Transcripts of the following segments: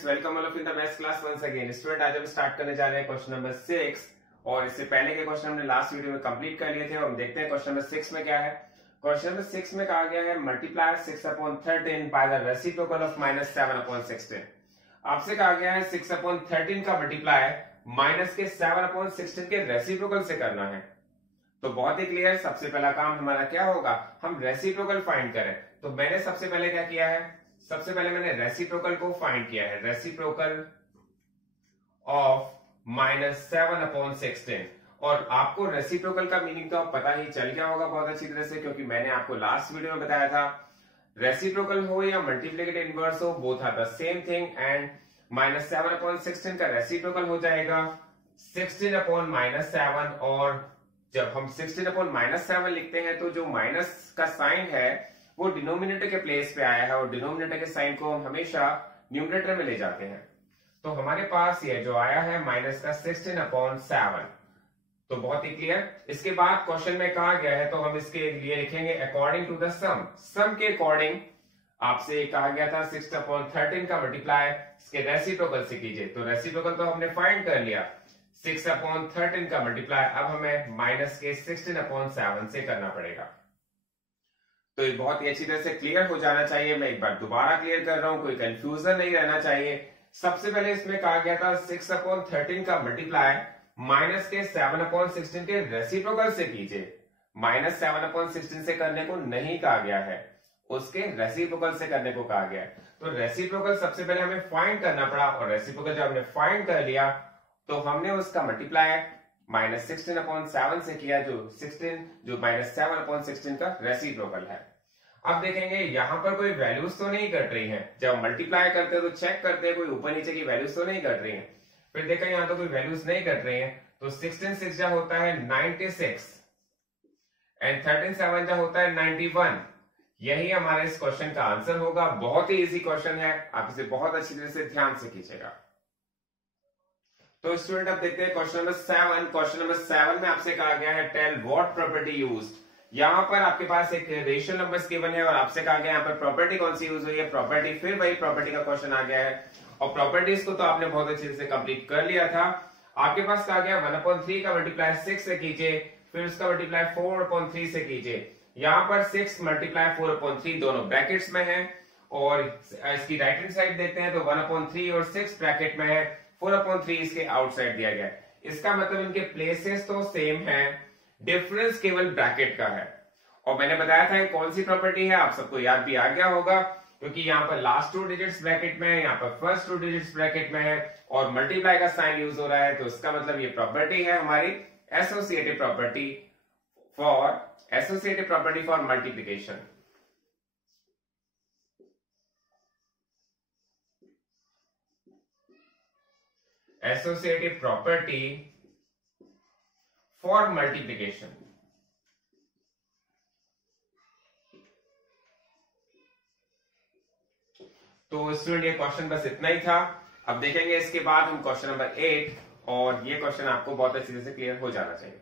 Students, welcome all of in the maths class once again. Student, आज हम start करने जा रहे हैं क्वेश्चन नंबर 6 और इससे पहले के क्वेश्चन हमने लास्ट वीडियो में कंप्लीट कर लिए थे। हम देखते हैं क्वेश्चन नंबर 6 में क्या है। क्वेश्चन नंबर 6 में कहा गया है multiply 6/13 by the reciprocal of -7/16। आपसे कहा गया है 6/13 का मल्टीप्लाई माइनस के 7/16 के रेसिप्रोकल से करना है। तो बहुत ही क्लियर, सबसे पहला काम हमारा क्या होगा, हम रेसिप्रोकल फाइंड करें। तो मैंने सबसे पहले क्या किया है, सबसे पहले मैंने रेसिप्रोकल को फाइंड किया है, रेसिप्रोकल ऑफ -7/16। और आपको रेसिप्रोकल का मीनिंग तो पता ही चल गया होगा बहुत अच्छी तरह से, क्योंकि मैंने आपको लास्ट वीडियो में बताया था रेसिप्रोकल हो या मल्टीप्लिकेटिव इनवर्स हो, both are the same thing. And -7/16 का रेसिप्रोकल हो जाएगा 16/-7। और जब हम 16/-7 लिखते हैं तो जो माइनस का साइन है वो डिनोमिनेटर के प्लेस पे आया है और डिनोमिनेटर के साइन को हम हमेशा न्यूमरेटर में ले जाते हैं। तो हमारे पास ये जो आया है माइनस का 16/7। तो बहुत ही क्लियर। इसके बाद क्वेश्चन में कहा गया है तो हम इसके लिए लिखेंगे अकॉर्डिंग टू द सम। सम के अकॉर्डिंग आपसे कहा गया था 6/13 का मल्टीप्लाई इसके रेसिप्रोकल से कीजिए। तो रेसिप्रोकल तो हमने फाइंड कर लिया, 6/13 का मल्टीप्लाई अब हमें माइनस के 16/7 से करना पड़ेगा। तो ये बहुत ही अच्छी तरह से क्लियर हो जाना चाहिए। मैं एक बार दोबारा क्लियर कर रहा हूं, कोई कंफ्यूजन नहीं रहना चाहिए। सबसे पहले इसमें कहा गया था 6/13 का मल्टीप्लाई माइनस के 7/16 के रेसिप्रोकल से कीजिए। -7/16 से करने को नहीं कहा गया है, उसके रेसिप्रोकल से करने को कहा गया है। तो रेसिप्रोकल सबसे पहले हमें फाइंड करना पड़ा और रेसिप्रोकल जब हमने फाइंड कर लिया तो हमने उसका मल्टीप्लाई -16/7 से किया, जो -7/16 का रेसिप्रोकल है। अब देखेंगे यहां पर कोई वैल्यूज तो नहीं घट रही हैं। जब मल्टीप्लाई करते हैं तो चेक करते हैं कोई ऊपर नीचे की वैल्यूज तो नहीं घट रही हैं। फिर देखा यहां तो कोई वैल्यूज नहीं घट रही हैं। तो 16 6 होता है 96 एंड 13 7 होता है 91। यही हमारे इस क्वेश्चन का आंसर होगा। बहुत ही इजी क्वेश्चन है, आप इसे बहुत अच्छी तरह से ध्यान से कीजिएगा। तो स्टूडेंट अब देखते हैं क्वेश्चन नंबर 7। क्वेश्चन नंबर 7 में आपसे कहा गया है टेल व्हाट प्रॉपर्टी यूज्ड। यहां पर आपके पास एक रेशियो नंबर्स गिवन है और आपसे कहा गया यहाँ पर प्रॉपर्टी कौन सी यूज हुई है, प्रॉपर्टी। फिर वही प्रॉपर्टी का क्वेश्चन आ गया है और प्रॉपर्टीज को तो आपने बहुत अच्छे से कंप्लीट कर लिया था। आपके पास कहा गया 1/3 का मल्टीप्लाई 6 से कीजिए, फिर उसका मल्टीप्लाई 4/3 से कीजिए। यहाँ पर 6 मल्टीप्लाई 4/3 दोनों ब्रैकेट्स में है और इसकी राइट हैंड साइड देखते हैं तो 1/3 और 6 ब्रैकेट में है, 4/3 इसके आउटसाइड दिया गया है। इसका मतलब इनके प्लेसेस तो सेम है, डिफरेंस केवल ब्रैकेट का है। और मैंने बताया था कौन सी प्रॉपर्टी है, आप सबको याद भी आ गया होगा, क्योंकि यहाँ पर लास्ट 2 डिजिट्स ब्रैकेट में है, यहाँ पर फर्स्ट 2 डिजिट्स ब्रैकेट में है और मल्टीप्लाई का साइन यूज हो रहा है। तो इसका मतलब ये प्रॉपर्टी है हमारी associative property for multiplication. Associative property for multiplication. तो स्टूडेंट ये क्वेश्चन बस इतना ही था। अब देखेंगे इसके बाद हम क्वेश्चन नंबर 8 और ये क्वेश्चन आपको बहुत अच्छी तरह से क्लियर हो जाना चाहिए।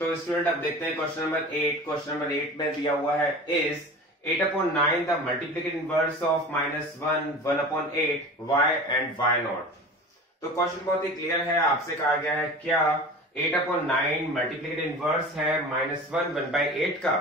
तो स्टूडेंट अब देखते हैं क्वेश्चन नंबर 8। क्वेश्चन नंबर 8 में दिया हुआ है is 8/9 the multiplicative inverse of -1 1/8 y and y0। तो क्वेश्चन बहुत ही क्लियर है। आपसे कहा गया है क्या 8/9 मल्टीप्लिकेटिव इनवर्स है -1 1/8 का।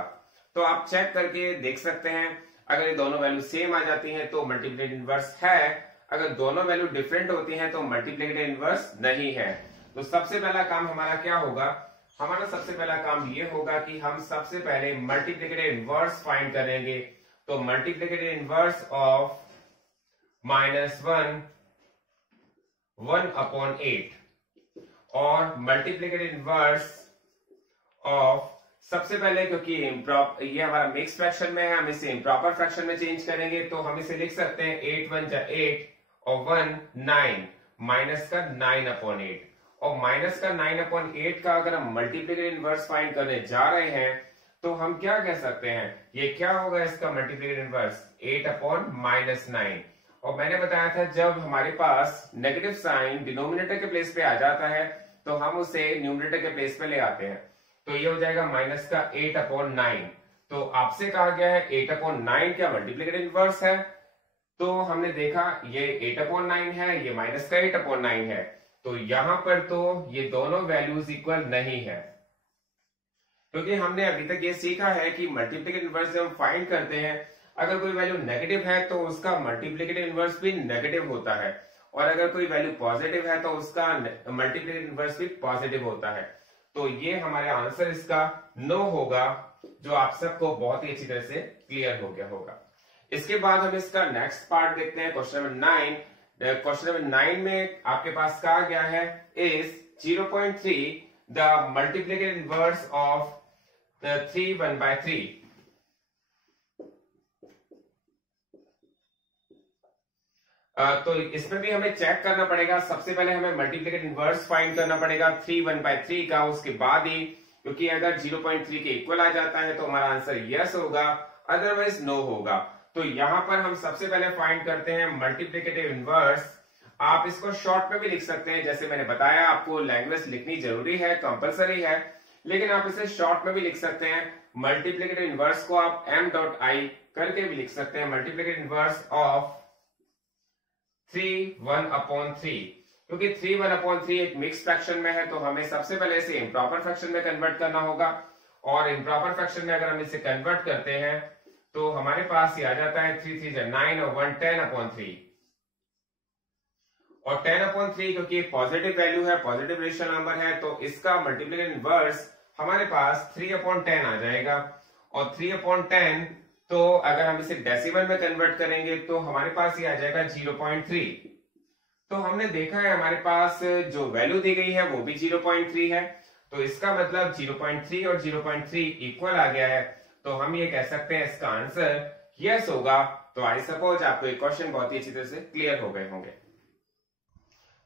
तो आप चेक करके देख सकते हैं, अगर ये दोनों वैल्यू सेम आ जाती हैं तो मल्टीप्लिकेटिव इनवर्स है, अगर दोनों वैल्यू डिफरेंट होती हैं तो मल्टीप्लिकेटिव इनवर्स नहीं है। तो सबसे पहला काम हमारा क्या होगा, हमारा सबसे पहला काम ये होगा कि हम सबसे पहले मल्टीप्लिकेटिव इनवर्स फाइंड करेंगे। तो मल्टीप्लिकेटिव इनवर्स ऑफ -1 1/8 और मल्टीप्लिकेटिव इनवर्स ऑफ, सबसे पहले क्योंकि ये हमारा मिक्स फ्रैक्शन में है, हम इसे इम्प्रॉपर फ्रैक्शन में चेंज करेंगे। तो हम इसे लिख सकते हैं 8 1 8 और 1 9 माइनस का 9/8 और माइनस का 9/8 का अगर हम मल्टीप्लिकेटिव इनवर्स फाइंड करने जा रहे हैं तो हम क्या कह सकते हैं, ये क्या होगा इसका मल्टीप्लिकेटिव इनवर्स 8/-9। और मैंने बताया था जब हमारे पास नेगेटिव साइन डिनोमिनेटर के प्लेस पे आ जाता है तो हम उसे न्यूमरेटर के प्लेस पे ले आते हैं। तो ये हो जाएगा माइनस का 8/9। तो आपसे कहा गया है 8/9 क्या मल्टीप्लिकेटिव इनवर्स है। तो हमने देखा ये 8/9 है, ये माइनस का 8/9 है, तो यहां पर तो ये दोनों वैल्यूज इक्वल नहीं है, क्योंकि हमने अभी तक ये सीखा है कि मल्टीप्लिकेटिव इनवर्स जब हम फाइंड करते हैं, अगर कोई वैल्यू नेगेटिव है तो उसका मल्टीप्लिकेटिव इनवर्स भी नेगेटिव होता है, और अगर कोई वैल्यू पॉजिटिव है तो उसका मल्टीप्लिकेटिव इनवर्स भी पॉजिटिव होता है। तो ये हमारा आंसर इसका नो होगा, जो आप सबको बहुत ही अच्छी तरह से क्लियर हो गया होगा। इसके बाद हम इसका नेक्स्ट पार्ट देखते हैं, क्वेश्चन नंबर 9। क्वेश्चन नंबर 9 में आपके पास कहा गया है is 0.3 the multiplicative inverse of 3 1/3। तो इसमें भी हमें चेक करना पड़ेगा, सबसे पहले हमें मल्टीप्लिकेटिव इनवर्स फाइंड करना पड़ेगा 3 1/3 का, उसके बाद ही, क्योंकि अगर 0.3 के इक्वल आ जाता है तो हमारा आंसर यस होगा, अदरवाइज नो होगा। तो यहां पर हम सबसे पहले फाइंड करते हैं मल्टीप्लिकेटिव इनवर्स। आप इसको शॉर्ट में भी लिख सकते हैं, जैसे मैंने बताया आपको लैंग्वेज लिखनी जरूरी है, कंपलसरी है, लेकिन आप इसे शॉर्ट में भी लिख सकते हैं। मल्टीप्लिकेटिव इनवर्स को आप m.i करके भी लिख सकते हैं, मल्टीप्लिकेटिव इनवर्स ऑफ 3 1/3, क्योंकि 3 1/3 एक मिक्स फ्रैक्शन में है, तो हमें सबसे पहले इसे इम्प्रॉपर फ्रैक्शन में कन्वर्ट करना होगा, और इम्प्रॉपर फ्रैक्शन में अगर हम इसे कन्वर्ट करते हैं तो हमारे पास ये आ जाता है 3 3 9 और 1 10/3, और 10/3 क्योंकि पॉजिटिव वैल्यू है, पॉजिटिव रेशनल नंबर है, तो इसका मल्टीप्लिकेटिव इनवर्स हमारे पास 3/10 आ जाएगा। और 3/10 तो अगर हम इसे डेसिमल में कन्वर्ट करेंगे तो हमारे पास ये आ जाएगा 0.3। तो हमने देखा है हमारे पास जो वैल्यू दी गई है वो भी 0.3 है, तो इसका मतलब 0.3 और 0.3 इक्वल आ गया है, तो हम ये कह सकते हैं इसका आंसर यस होगा। तो आई सपोज आपको ये क्वेश्चन बहुत ही अच्छी तरह से क्लियर हो गए होंगे।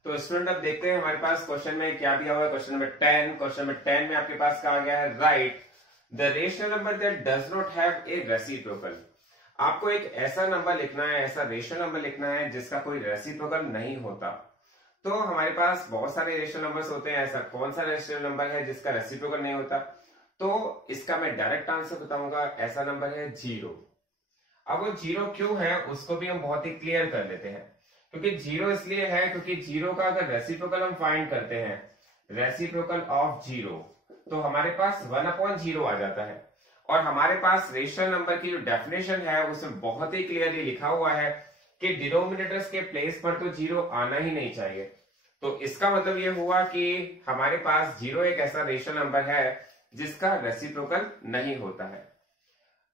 तो स्टूडेंट अब देखते हैं हमारे पास क्वेश्चन में क्या दिया हुआ है। क्वेश्चन नंबर 10, क्वेश्चन नंबर 10 में आपके पास कहा गया है right the rational number that does not have a reciprocal. आपको एक ऐसा नंबर लिखना है, ऐसा रेशनल नंबर लिखना है जिसका कोई रेसिप्रोकल नहीं होता। तो हमारे पास बहुत सारे रेशनल नंबर्स होते हैं, ऐसा कौन सा रेशनल नंबर है जिसका रेसिप्रोकल नहीं होता? तो इसका मैं डायरेक्ट आंसर बताऊंगा, ऐसा नंबर है 0। अब वो 0 क्यों है उसको भी हम बहुत ही क्लियर कर लेते हैं, क्योंकि 0 इसलिए है क्योंकि 0 का अगर रेसिप्रोकल हम फाइंड करते हैं, रेसिप्रोकल ऑफ 0, तो हमारे पास 1/0 आ जाता है। और हमारे पास रेशनल नंबर की जो डेफिनेशन है उसमें बहुत ही क्लियरली लिखा हुआ है कि डिनोमिनेटर्स के प्लेस पर तो 0 आना ही नहीं चाहिए। तो इसका मतलब ये हुआ कि हमारे पास 0 एक ऐसा रेशनल नंबर है जिसका रेसिप्रोकल नहीं होता है।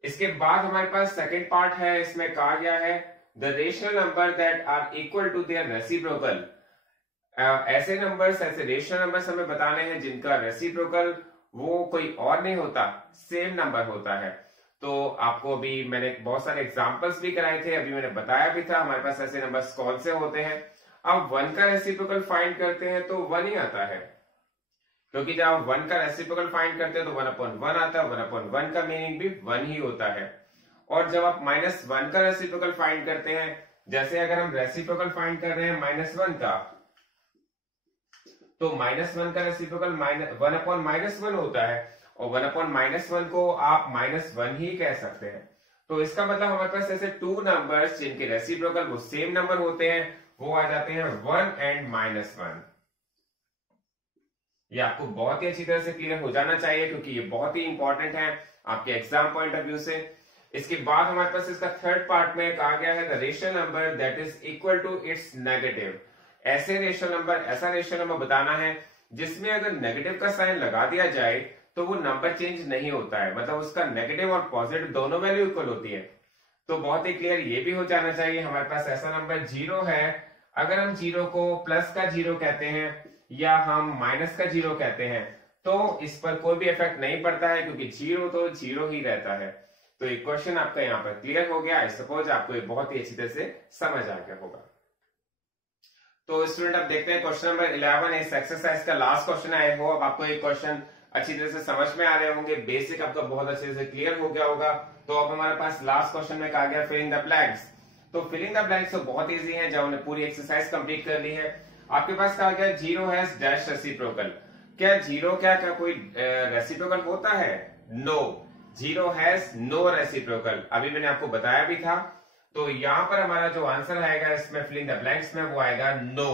इसके बाद हमारे पास सेकेंड पार्ट है, इसमें कहा गया है the rational number that are equal to their reciprocal. ऐसे नंबर्स, ऐसे रेशनल नंबर्स हमें बताने हैं जिनका रेसिप्रोकल वो कोई और नहीं होता, सेम नंबर होता है। तो आपको अभी मैंने बहुत सारे एग्जांपल्स भी कराए थे, अभी मैंने बताया भी था हमारे पास ऐसे नंबर्स कौन से होते हैं। अब 1 का रेसिप्रोकल फाइंड करते हैं तो 1 ही आता है, क्योंकि जब आप 1 का रेसिप्रोकल फाइंड करते हैं तो 1/1 आता है, 1/1 का मीनिंग भी 1 ही होता है। और जब आप -1 का रेसिप्रोकल फाइंड करते हैं, जैसे अगर हम रेसिप्रोकल फाइंड कर रहे हैं -1 का, तो -1 का रेसिप्रोकल 1/-1 होता है, और 1/-1 को आप -1 ही कह सकते हैं। तो इसका मतलब हमारे पास ऐसे 2 नंबर्स जिनके रेसिप्रोकल वो सेम नंबर होते हैं, वो आ जाते हैं 1 एंड -1। ये आपको बहुत ही अच्छी तरह से क्लियर हो जाना चाहिए, क्योंकि ये बहुत ही इंपॉर्टेंट है आपके एग्जाम पॉइंट ऑफ व्यू से। इसके बाद हमारे पास इसका थर्ड पार्ट में कहा गया है the rational number that is equal to its negative. ऐसे रेशनल नंबर, ऐसा रेशनल नंबर बताना है जिसमें अगर नेगेटिव का साइन लगा दिया जाए तो वो नंबर चेंज नहीं होता है, मतलब उसका नेगेटिव और पॉजिटिव दोनों वैल्यू इक्वल होती है। तो बहुत ही क्लियर ये भी हो जाना चाहिए हमारे पास ऐसा नंबर 0 है। अगर हम 0 को प्लस का 0 कहते हैं या हम माइनस का 0 कहते हैं तो इस पर कोई भी इफेक्ट नहीं पड़ता है, क्योंकि 0 तो 0 ही रहता है। तो ये क्वेश्चन आपका यहाँ पर क्लियर हो गया। आई सपोज आपको ये बहुत ही अच्छी तरह से समझ आ गया होगा। तो स्टूडेंट अब देखते हैं क्वेश्चन नंबर 11 इस एक्सरसाइज का लास्ट क्वेश्चन है। आई होप आपको ये क्वेश्चन अच्छी तरह से समझ में आ रहे होंगे, बेसिक आपका बहुत अच्छे से क्लियर हो गया होगा। तो अब हमारे पास लास्ट क्वेश्चन में कहा गया फिलिंग द ब्लैंक्स। तो फिलिंग द ब्लैंक्स तो बहुत इजी है, जब हमने पूरी एक्सरसाइज कंप्लीट कर ली है। आपके पास कहा गया 0 हैज डैश रेसिप्रोकल। क्या 0 क्या कोई रेसिप्रोकल होता है? No, 0 has no reciprocal. अभी मैंने आपको बताया भी था तो यहां पर हमारा जो आंसर आएगा इसमें फिल इन द ब्लैंक्स में वो आएगा नो।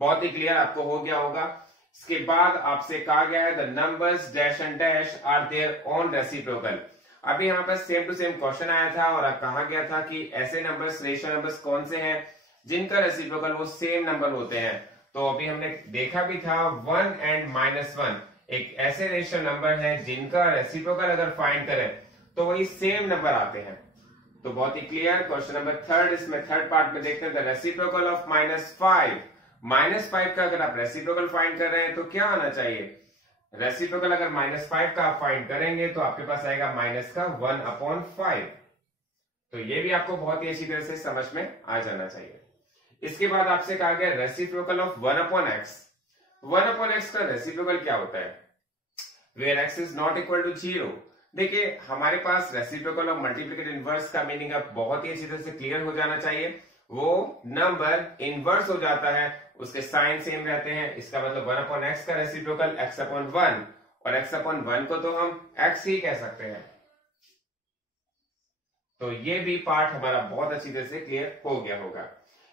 बहुत ही क्लियर आपको हो गया होगा। इसके बाद आपसे कहा गया है the numbers dash and dash are their own reciprocal. अभी यहाँ पर सेम टू सेम क्वेश्चन आया था और कहा गया था कि ऐसे नंबर्स रेशनल नंबर्स कौन से हैं जिनका रेसिप्रोकल वो सेम नंबर होते हैं। तो अभी हमने देखा भी था 1 एंड -1 एक ऐसे रेशनल नंबर है जिनका रेसिप्रोकल अगर फाइंड करें तो वही सेम नंबर आते हैं। तो बहुत ही क्लियर। क्वेश्चन नंबर थर्ड, इसमें थर्ड पार्ट में देखते हैं द रेसिप्रोकल ऑफ -5। -5 का अगर आप रेसिप्रोकल फाइंड कर रहे हैं तो क्या आना चाहिए? रेसिप्रोकल अगर -5 का आप फाइंड करेंगे तो आपके पास आएगा माइनस का 1/5। तो ये भी आपको बहुत ही अच्छी तरह से समझ में आ जाना चाहिए। इसके बाद आपसे कहा गया रेसिप्रोकल ऑफ 1/x। 1/x का रेसिप्रोकल क्या होता है? Where x is not equal to 0। देखिए हमारे पास रेसिप्रोकल ऑफ मल्टीप्लिकेटिव इनवर्स का मीनिंग अब बहुत ही अच्छी तरह से क्लियर हो जाना चाहिए। वो नंबर इनवर्स हो जाता है, उसके साइन सेम रहते हैं। इसका मतलब 1/x का रेसिप्रोकल x/1 और x/1 को तो हम x ही कह सकते हैं। तो ये भी पार्ट हमारा बहुत अच्छी तरह से क्लियर हो गया होगा।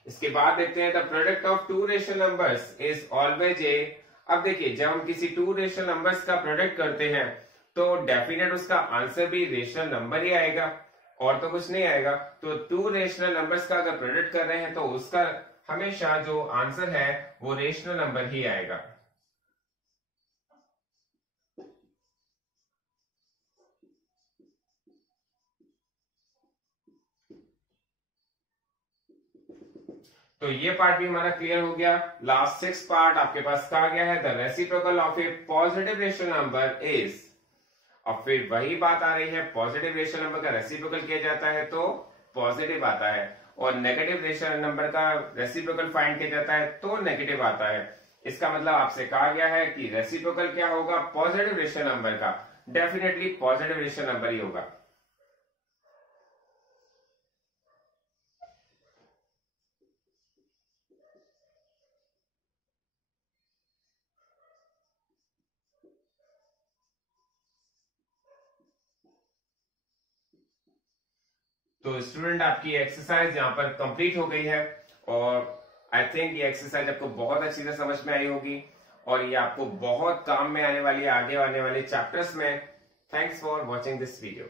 इसके बाद देखते हैं the product of two rational numbers is always a. अब देखिए जब हम किसी टू रेशनल नंबर्स का प्रोडक्ट करते हैं तो डेफिनेट उसका आंसर भी रेशनल नंबर ही आएगा और तो कुछ नहीं आएगा। तो टू रेशनल नंबर्स का अगर प्रोडक्ट कर रहे हैं तो उसका हमेशा जो आंसर है वो रेशनल नंबर ही आएगा। तो ये पार्ट भी हमारा क्लियर हो गया। लास्ट 6 पार्ट आपके पास कहा गया है the reciprocal of A positive rational number is. अब फिर वही बात आ रही है, पॉजिटिव रेशनल नंबर का रेसिप्रोकल किया जाता है तो पॉजिटिव आता है और नेगेटिव रेशनल नंबर का रेसिप्रोकल फाइंड किया जाता है तो नेगेटिव आता है। इसका मतलब आपसे कहा गया है कि रेसिप्रोकल क्या होगा पॉजिटिव रेशनल नंबर का, डेफिनेटली पॉजिटिव रेशनल नंबर ही होगा। तो स्टूडेंट आपकी एक्सरसाइज यहाँ पर कंप्लीट हो गई है और आई थिंक ये एक्सरसाइज आपको बहुत अच्छी तरह समझ में आई होगी और ये आपको बहुत काम में आने वाली है आगे आने वाले चैप्टर्स में। Thanks for watching this video.